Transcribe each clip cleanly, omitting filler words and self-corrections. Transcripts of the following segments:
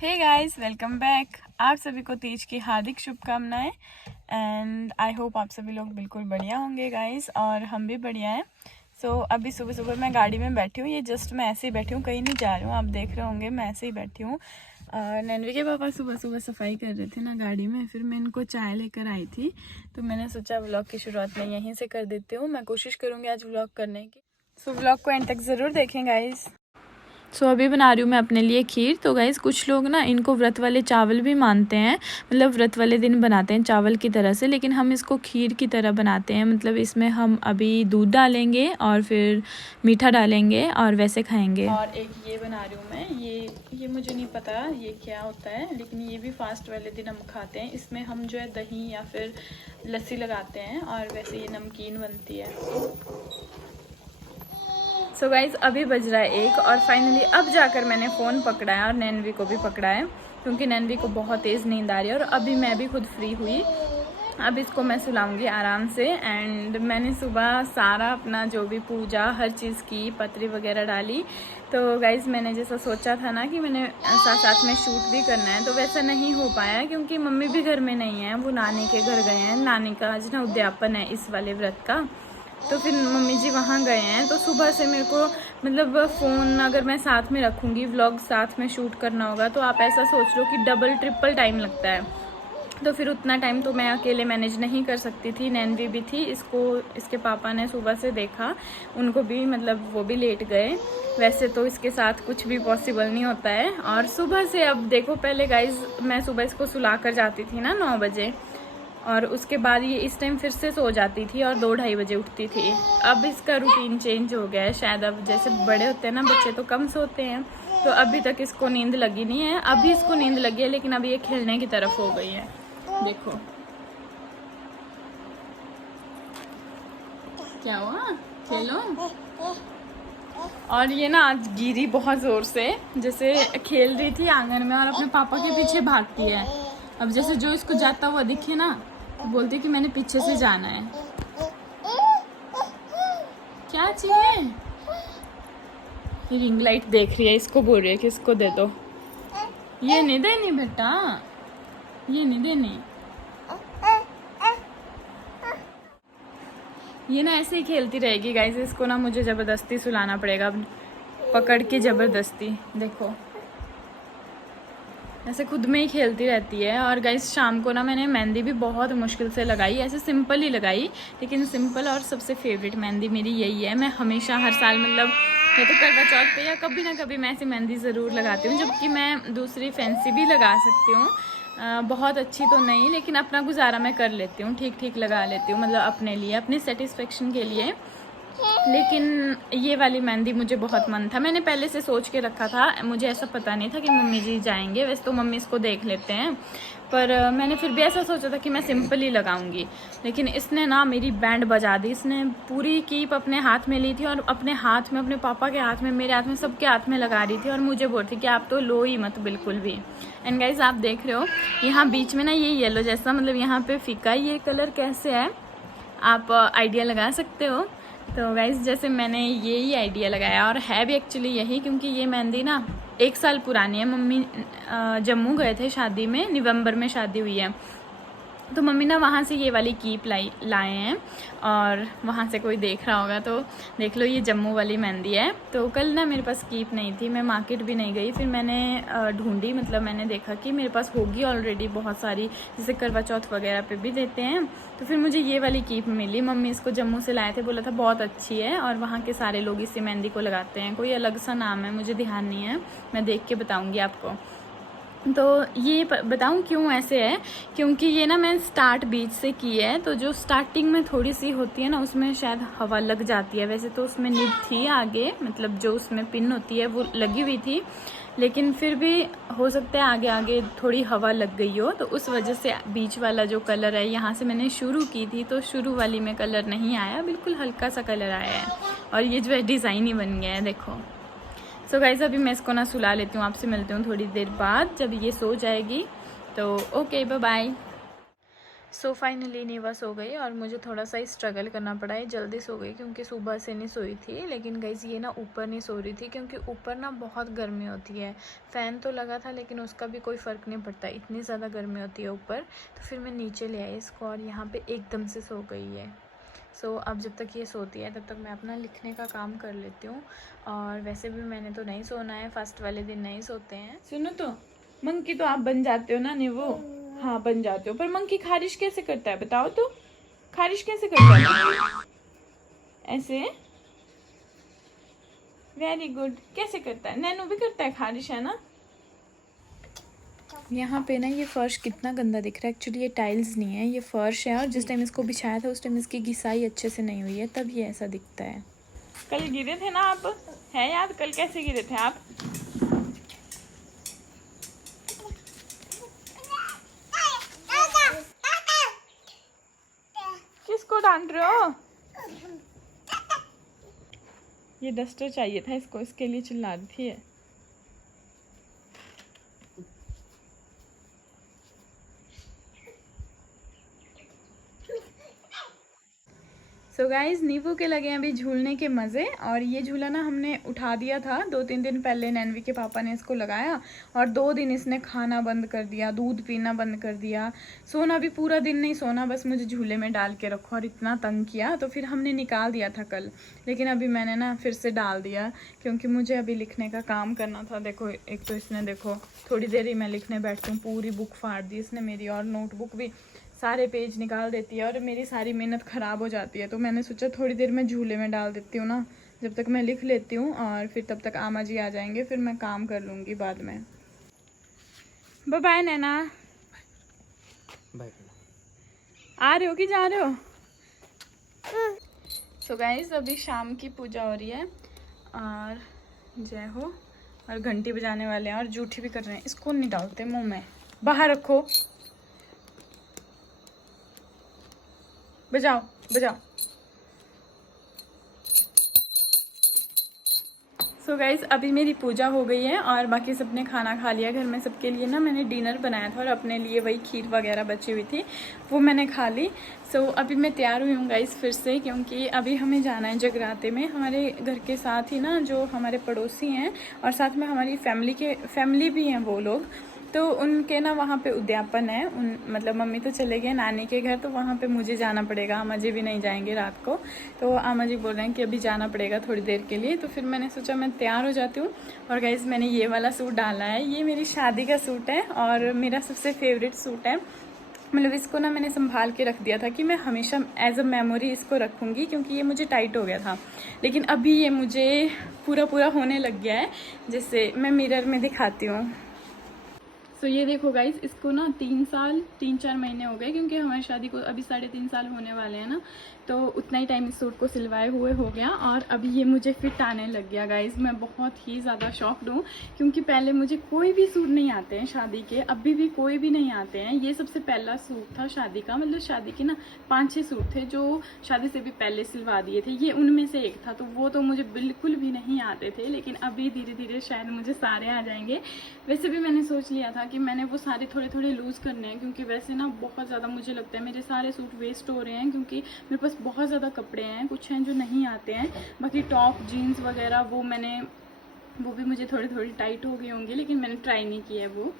Hey guys, welcome back. आप सभी को तीज की हार्दिक शुभकामनाएं एंड आई होप आप सभी लोग बिल्कुल बढ़िया होंगे गाइस, और हम भी बढ़िया हैं। अभी सुबह सुबह मैं गाड़ी में बैठी हूँ। ये जस्ट मैं ऐसे ही बैठी हूँ, कहीं नहीं जा रही हूँ। आप देख रहे होंगे मैं ऐसे ही बैठी हूँ। नैनवी के पापा सुबह सुबह सफाई कर रहे थे ना गाड़ी में, फिर मैं इनको चाय लेकर आई थी, तो मैंने सोचा व्लॉग की शुरुआत मैं यहीं से कर देती हूँ। मैं कोशिश करूँगी आज व्लॉग करने की, व्लॉग को एंड तक ज़रूर देखें गाइस। अभी बना रही हूँ मैं अपने लिए खीर। तो गाइज़ कुछ लोग ना इनको व्रत वाले चावल भी मानते हैं, मतलब व्रत वाले दिन बनाते हैं चावल की तरह से, लेकिन हम इसको खीर की तरह बनाते हैं। मतलब इसमें हम अभी दूध डालेंगे और फिर मीठा डालेंगे और वैसे खाएंगे। और एक ये बना रही हूँ मैं, ये मुझे नहीं पता ये क्या होता है, लेकिन ये भी फास्ट वाले दिन हम खाते हैं। इसमें हम जो है दही या फिर लस्सी लगाते हैं और वैसे ये नमकीन बनती है। सो गाइज़ अभी बज रहा है 1 और फाइनली अब जाकर मैंने फ़ोन पकड़ा है और नैनवी को भी पकड़ा है, क्योंकि नैनवी को बहुत तेज़ नींद आ रही है और अभी मैं भी खुद फ्री हुई। अब इसको मैं सुलाऊंगी आराम से। एंड मैंने सुबह सारा अपना जो भी पूजा हर चीज़ की, पत्री वगैरह डाली। तो गाइज़ मैंने जैसा सोचा था ना कि मैंने साथ साथ में शूट भी करना है, तो वैसा नहीं हो पाया क्योंकि मम्मी भी घर में नहीं है, वो नानी के घर गए हैं। नानी का आज ना उद्यापन है इस वाले व्रत का, तो फिर मम्मी जी वहाँ गए हैं। तो सुबह से मेरे को मतलब फ़ोन अगर मैं साथ में रखूँगी, व्लॉग साथ में शूट करना होगा, तो आप ऐसा सोच लो कि डबल ट्रिपल टाइम लगता है। तो फिर उतना टाइम तो मैं अकेले मैनेज नहीं कर सकती थी। नैनवी भी थी, इसके पापा ने सुबह से देखा, उनको भी मतलब वो भी लेट गए। वैसे तो इसके साथ कुछ भी पॉसिबल नहीं होता है। और सुबह से अब देखो, पहले गाइज मैं सुबह इसको सुला कर जाती थी ना 9 बजे, और उसके बाद ये इस टाइम फिर से सो जाती थी और 2-2:30 बजे उठती थी। अब इसका रूटीन चेंज हो गया है शायद। अब जैसे बड़े होते हैं ना बच्चे तो कम सोते हैं, तो अभी तक इसको नींद लगी नहीं है। अभी इसको नींद लगी है, लेकिन अभी ये खेलने की तरफ हो गई है। देखो क्या हुआ, खेलो। और ये ना आज गिरी बहुत ज़ोर से, जैसे खेल रही थी आंगन में और अपने पापा के पीछे भागती है। अब जैसे जो इसको जाता हुआ दिखे ना, तो बोलती है कि मैंने पीछे से जाना है। क्या चाहिए? ये रिंग लाइट देख रही है, इसको बोल रही है कि इसको दे दो। ये नहीं देनी बेटा, ये नहीं देनी। ये ना ऐसे ही खेलती रहेगी गाइस। इसको ना मुझे ज़बरदस्ती सुलाना पड़ेगा, पकड़ के ज़बरदस्ती। देखो ऐसे खुद में ही खेलती रहती है। और गाइस शाम को ना मैंने मेहंदी भी बहुत मुश्किल से लगाई, ऐसे सिंपल ही लगाई, लेकिन सिंपल और सबसे फेवरेट मेहंदी मेरी यही है। मैं हमेशा हर साल मतलब या तो करवा चौथ पे या कभी ना कभी मैं ऐसी मेहंदी ज़रूर लगाती हूँ, जबकि मैं दूसरी फैंसी भी लगा सकती हूँ। बहुत अच्छी तो नहीं, लेकिन अपना गुजारा मैं कर लेती हूँ, ठीक ठीक लगा लेती हूँ, मतलब अपने लिए, अपने सेटिस्फेक्शन के लिए। लेकिन ये वाली मेहंदी मुझे बहुत मन था, मैंने पहले से सोच के रखा था। मुझे ऐसा पता नहीं था कि मम्मी जी जाएंगे, वैसे तो मम्मी इसको देख लेते हैं, पर मैंने फिर भी ऐसा सोचा था कि मैं सिंपल ही लगाऊंगी। लेकिन इसने ना मेरी बैंड बजा दी। इसने पूरी कीप अपने हाथ में ली थी और अपने हाथ में, अपने पापा के हाथ में, मेरे हाथ में, सबके हाथ में लगा रही थी और मुझे बोल रही थी कि आप तो लो ही मत बिल्कुल भी। एंड गाइज आप देख रहे हो यहाँ बीच में ना ये येलो जैसा, मतलब यहाँ पे फीका, ये कलर कैसे है आप आइडिया लगा सकते हो। तो गाइज़ जैसे मैंने यही आइडिया लगाया, और है भी एक्चुअली यही, क्योंकि ये मेहंदी ना 1 साल पुरानी है। मम्मी जम्मू गए थे शादी में, नवंबर में शादी हुई है, तो मम्मी ना वहाँ से ये वाली कीप लाए हैं। और वहाँ से कोई देख रहा होगा तो देख लो, ये जम्मू वाली मेहंदी है। तो कल ना मेरे पास कीप नहीं थी, मैं मार्केट भी नहीं गई, फिर मैंने ढूंढी, मतलब मैंने देखा कि मेरे पास होगी ऑलरेडी बहुत सारी, जैसे करवा चौथ वगैरह पे भी देते हैं। तो फिर मुझे ये वाली कीप मिली, मम्मी इसको जम्मू से लाए थे, बोला था बहुत अच्छी है और वहाँ के सारे लोग इसी मेहंदी को लगाते हैं। कोई अलग सा नाम है, मुझे ध्यान नहीं है, मैं देख के बताऊँगी आपको। तो ये बताऊँ क्यों ऐसे है, क्योंकि ये ना मैं स्टार्ट बीच से की है, तो जो स्टार्टिंग में थोड़ी सी होती है ना, उसमें शायद हवा लग जाती है। वैसे तो उसमें निब थी आगे, मतलब जो उसमें पिन होती है वो लगी हुई थी, लेकिन फिर भी हो सकता है आगे आगे थोड़ी हवा लग गई हो, तो उस वजह से बीच वाला जो कलर है, यहाँ से मैंने शुरू की थी तो शुरू वाली में कलर नहीं आया, बिल्कुल हल्का सा कलर आया है, और ये जो है डिज़ाइन ही बन गया है, देखो। सो गाइस अभी मैं इसको ना सुला लेती हूँ, आपसे मिलती हूँ थोड़ी देर बाद जब ये सो जाएगी। तो okay, bye bye. So finally Niva सो गई और मुझे थोड़ा सा स्ट्रगल करना पड़ा है, जल्दी सो गई क्योंकि सुबह से नहीं सोई थी। लेकिन गाइस ये ना ऊपर नहीं सो रही थी क्योंकि ऊपर ना बहुत गर्मी होती है। फ़ैन तो लगा था लेकिन उसका भी कोई फ़र्क नहीं पड़ता, इतनी ज़्यादा गर्मी होती है ऊपर। तो फिर मैं नीचे ले आई इसको और यहाँ पर एकदम से सो गई है। सो अब जब तक ये सोती है तब तक मैं अपना लिखने का काम कर लेती हूँ। और वैसे भी मैंने तो नहीं सोना है, फर्स्ट वाले दिन नहीं सोते हैं। सुनो तो मंकी तो आप बन जाते हो ना नीवू? हाँ बन जाते हो, पर मंकी खारिश कैसे करता है बताओ तो? खारिश कैसे करता है? ऐसे? Very good. कैसे करता है? नैनू भी करता है खारिश, है ना? यहाँ पे ना ये फ़र्श कितना गंदा दिख रहा है। एक्चुअली ये टाइल्स नहीं है, ये फ़र्श है। और जिस टाइम इसको बिछाया था उस टाइम इसकी घिसाई अच्छे से नहीं हुई है, तब ये ऐसा दिखता है। कल गिरे थे ना आप? है याद कल कैसे गिरे थे आप? किसको डांट रहे हो? ये डस्टर चाहिए था इसको, इसके लिए चिल्ला रही थी। सो गाइज़ नीवू के लगे अभी झूलने के मज़े। और ये झूला ना हमने उठा दिया था 2-3 दिन पहले, नैनवी के पापा ने इसको लगाया और 2 दिन इसने खाना बंद कर दिया, दूध पीना बंद कर दिया, सोना भी पूरा दिन नहीं सोना, बस मुझे झूले में डाल के रखो, और इतना तंग किया। तो फिर हमने निकाल दिया था कल, लेकिन अभी मैंने ना फिर से डाल दिया क्योंकि मुझे अभी लिखने का काम करना था। देखो एक तो इसने देखो थोड़ी देर ही मैं लिखने बैठती हूँ, पूरी बुक फाड़ दी इसने मेरी, और नोटबुक भी सारे पेज निकाल देती है और मेरी सारी मेहनत ख़राब हो जाती है। तो मैंने सोचा थोड़ी देर मैं झूले में डाल देती हूँ ना, जब तक मैं लिख लेती हूँ, और फिर तब तक आमा जी आ जाएंगे, फिर मैं काम कर लूँगी बाद में। बाय बाय नैना। बाय। आ रहे हो कि जा रहे हो? सो गाइस अभी शाम की पूजा हो रही है और जय हो, और घंटी बजाने वाले हैं और जूठी भी कर रहे हैं। इसको नहीं डालते मुँह में, बाहर रखो, बजाओ बजाओ। सो गाइज़ अभी मेरी पूजा हो गई है और बाकी सबने खाना खा लिया घर में। सबके लिए ना मैंने डिनर बनाया था और अपने लिए वही खीर वगैरह बची हुई थी, वो मैंने खा ली। सो अभी मैं तैयार हुई हूँ गाइज़ फिर से, क्योंकि अभी हमें जाना है जगराते में। हमारे घर के साथ ही ना जो हमारे पड़ोसी हैं और साथ में हमारी फैमिली भी हैं वो लोग, तो उनके ना वहाँ पे उद्यापन है। मतलब मम्मी तो चले गए नानी के घर, तो वहाँ पे मुझे जाना पड़ेगा। आमा जी भी नहीं जाएंगे रात को, तो आमा जी बोल रहे हैं कि अभी जाना पड़ेगा थोड़ी देर के लिए। तो फिर मैंने सोचा मैं तैयार हो जाती हूँ। और गाइज़ मैंने ये वाला सूट डाला है, ये मेरी शादी का सूट है और मेरा सबसे फेवरेट सूट है। मतलब इसको ना मैंने संभाल के रख दिया था कि मैं हमेशा एज अ मेमोरी इसको रखूँगी, क्योंकि ये मुझे टाइट हो गया था। लेकिन अभी ये मुझे पूरा होने लग गया है, जिससे मैं मिरर में दिखाती हूँ। तो ये देखो गाइस, इसको ना 3-4 महीने हो गए, क्योंकि हमारी शादी को अभी 3.5 साल होने वाले हैं ना, तो उतना ही टाइम इस सूट को सिलवाए हुए हो गया और अभी ये मुझे फिट आने लग गया। गाइस मैं बहुत ही ज़्यादा शॉक्ड हूँ, क्योंकि पहले मुझे कोई भी सूट नहीं आते हैं शादी के, अभी भी कोई भी नहीं आते हैं। ये सबसे पहला सूट था शादी का। मतलब शादी के ना 5-6 सूट थे जो शादी से भी पहले सिलवा दिए थे, ये उनमें से एक था। तो वो तो मुझे बिल्कुल भी नहीं आते थे, लेकिन अभी धीरे धीरे शायद मुझे सारे आ जाएंगे। वैसे भी मैंने सोच लिया था कि मैंने वो सारे थोड़े लूज़ करने हैं, क्योंकि वैसे ना बहुत ज़्यादा मुझे लगता है मेरे सारे सूट वेस्ट हो रहे हैं, क्योंकि मेरे पास बहुत ज़्यादा कपड़े हैं, कुछ हैं जो नहीं आते हैं। बाकी टॉप जीन्स वगैरह वो भी मुझे थोड़ी टाइट हो गई होंगी, लेकिन मैंने ट्राई नहीं किया है वो।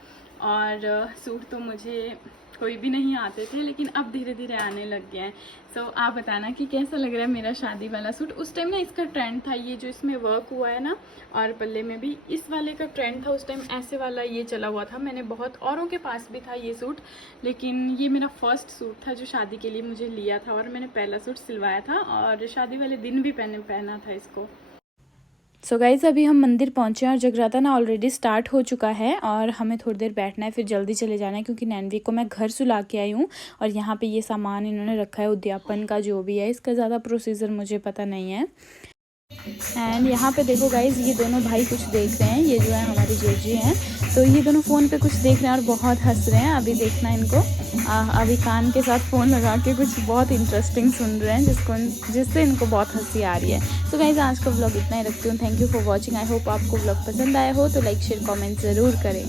और सूट तो मुझे कोई भी नहीं आते थे, लेकिन अब धीरे धीरे आने लग गए हैं। सो आप बताना कि कैसा लग रहा है मेरा शादी वाला सूट। उस टाइम ना इसका ट्रेंड था, ये जो इसमें वर्क हुआ है ना, और पल्ले में भी इस वाले का ट्रेंड था। उस टाइम ऐसे वाला ये चला हुआ था। मैंने बहुत औरों के पास भी था ये सूट, लेकिन ये मेरा फर्स्ट सूट था जो शादी के लिए मुझे लिया था, और मैंने पहला सूट सिलवाया था और शादी वाले दिन भी पहना था इसको। सो गाइज़ अभी हम मंदिर पहुंचे और जगराता ना ऑलरेडी स्टार्ट हो चुका है और हमें थोड़ी देर बैठना है, फिर जल्दी चले जाना है, क्योंकि नैनवी को मैं घर सुला के आई हूँ। और यहाँ पे ये सामान इन्होंने रखा है उद्यापन का, जो भी है इसका ज़्यादा प्रोसीजर मुझे पता नहीं है। एंड यहाँ पे देखो गाइज, ये दोनों भाई कुछ देख रहे हैं, ये जो है हमारे जेजी हैं, तो ये दोनों फ़ोन पे कुछ देख रहे हैं और बहुत हंस रहे हैं। अभी देखना इनको, अभी कान के साथ फ़ोन लगा के कुछ बहुत इंटरेस्टिंग सुन रहे हैं, जिससे इनको बहुत हंसी आ रही है। तो गाइज आज का व्लॉग इतना ही रखती हूँ। Thank you for watching. I hope आपको व्लॉग पसंद आया हो, तो लाइक शेयर कॉमेंट ज़रूर करें।